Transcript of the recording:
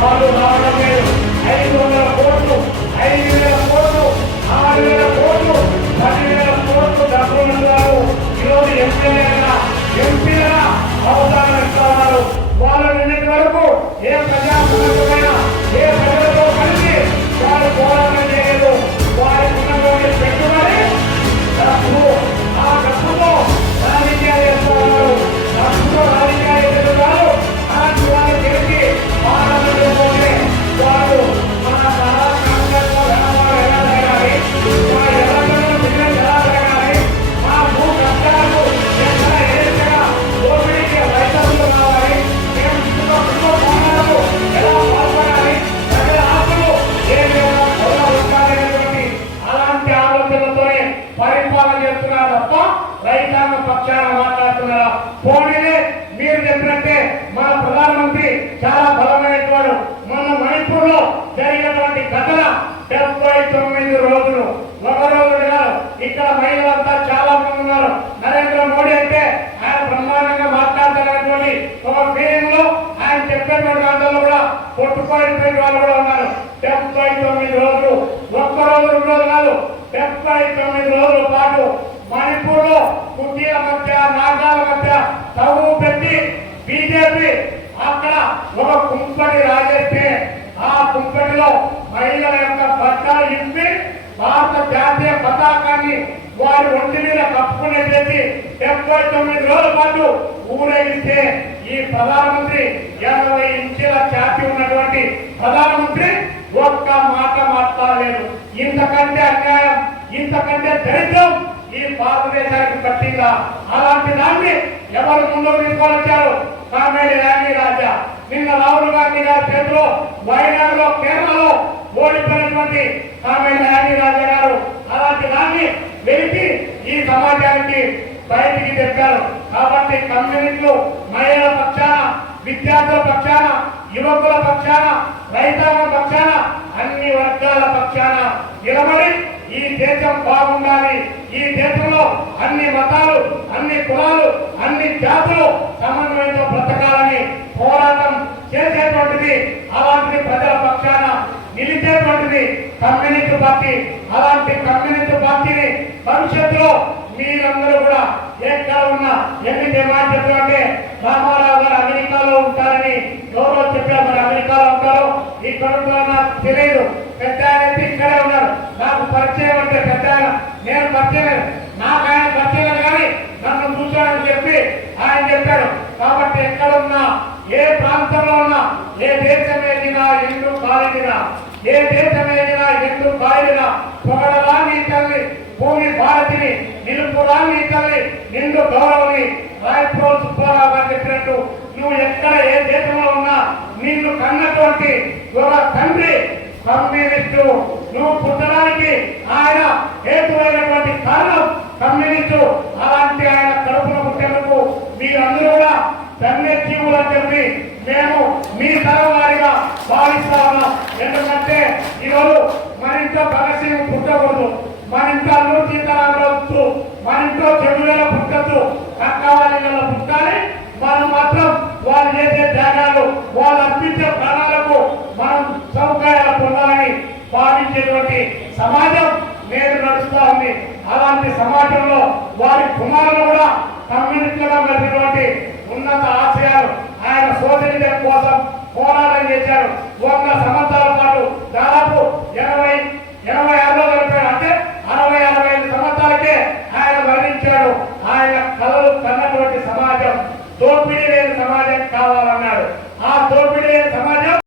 వాళ్ళు రావడం లేదు ఐదు వందల కోట్లు ఐదు వేల కోట్లు ఆరు వేల కోట్లు పదివేల కోట్లు డబ్బులు గారు ఈరోజు ఎంపీలుగా ఎంపీలుగా అవసరం ఇస్తున్నారు ఉన్నారు వాళ్ళు నిన్నటి వరకు ఏ ప్రజాప్రభుత్వమైన మోడీ అంటే ఆయన బ్రహ్మాండంగా మాట్లాడతారనేటువంటి ఒక ఫీలింగ్లో ఆయన చెప్పేటువంటి ప్రాంతాల్లో కూడా కొట్టుకోడిపోయిన వాళ్ళు కూడా ఉన్నారు. డెబ్బై తొమ్మిది రోజులు ఒక్క రోజు రెండు రోజులు కాదు డెబ్బై తొమ్మిది రోజుల పాటు మణిపూర్లో కుటీల మధ్య నాగాల మధ్య తగు పెట్టి బీజేపీ అక్కడ ఒక కుంపటి రాజేస్తే ఆ కుంపటిలో మహిళల భారత జాతీయ పతాకాన్ని వారి ఒంటి మీద కప్పుకునే చేసి డెబ్బై తొమ్మిది రోజుల పాటు ఊరేగిస్తే ఈ ప్రధానమంత్రి ఎనభై ఇంచుల ఛాతి ఉన్నటువంటి ప్రధానమంత్రి ఒక్క మాట మాట్లాడలేదు. ఇంతకంటే అన్యాయం ఇంతకంటే దరిద్రం ఈ భారతదేశానికి పట్టిందా అలాంటి దాన్ని ఎవరు ముందుకు తీసుకొచ్చారు కామేడి రాణి రాజా. నిన్న రాహుల్ గాంధీ గారి చేతిలో వైనాడులో కేరళలో ఓడిపోయినటువంటి కామేడి రాజా గారు అలాంటి దాన్ని వెలికి ఈ సమాజానికి బయటికి తెచ్చారు. కాబట్టి కమ్యూనిస్టులు మహిళల పక్షాన విద్యార్థుల పక్షాన యువకుల పక్షాన రైతాంగ పక్షాన అన్ని వర్గాల పక్షాన నిలబడి ఈ దేశం బాగుండాలి. ఈ దేశంలో అన్ని మతాలు అన్ని కులాలు అన్ని జాతులు సమన్వయంతో బ్రతకాలని పోరాటం చేసేటువంటిది అలాంటి ప్రజల పక్షాన నిలిచేటువంటిది కమ్యూనిస్ట్ పార్టీ అలాంటి కమ్యూనిస్ట్ పార్టీని భవిష్యత్తులో మీరందరూ కూడా ఎక్కడ ఉన్నా ఎన్ని డిమాండ్ చెప్పారంటే రామారావు గారు అమెరికాలో ఉంటారని గౌరవ చెప్పారు మరి అమెరికాలో ఉంటారు ఈ ప్రభుత్వం నాకు తెలియదు. పెద్ద ఆయన ఇక్కడే ఉన్నారు. నాకు పరిచయం అంటే పెద్ద ఆయన. నేను పరిచయం లేదు. నాకు ఆయన పరిచయం కానీ నన్ను చూశాడని చెప్పి ఆయన చెప్పాడు కాబట్టి ఎక్కడ ఉన్నా ఏ ప్రాంతంలో ఉన్నా ఏ దేశం వెళ్ళినా ఇల్లు కాలేదినా ఏ దేశమైనా ఏదినా ఎందు కాలిదినా పొగడలా నీ తల్లి భూమి భారతిని నిలుపురా నీ తల్లి నిండు గౌరవని సుబ్బారావు గారు చెప్పినట్టు నువ్వు ఎక్కడ ఏ దేశంలో ఉన్నా నిన్ను కన్నటువంటి ఒక తండ్రి కమ్యూనిస్టు నువ్వు పుట్టడానికి ఆయన ఈరోజు మన ఇంట్లో భగత్ పుట్టకూడదు. మన ఇంట్లో అల్లు సీతారామరావు వద్దు. మన ఇంట్లో చెడువేల పుట్టద్దు. కక్కావాళ్ళ పుట్టాలి. మనం మాత్రం వాళ్ళు చేసే త్యాగాలు వాళ్ళు అర్పించే ప్రాణాలకు మనం సౌకర్యాలు పొందాలని భావించేటువంటి సమాజం నేను నడుస్తా ఉంది. అలాంటి సమాజంలో వారి కుమారులు కూడా కమ్యూనిస్టులుగా ఉన్నత ఆశయాలు ఆయన సోదరి కోసం పోరాటం చేశారు. వంద సంవత్సరాల పాటు దాదాపు ఎనభై ఎనభై ఆరులో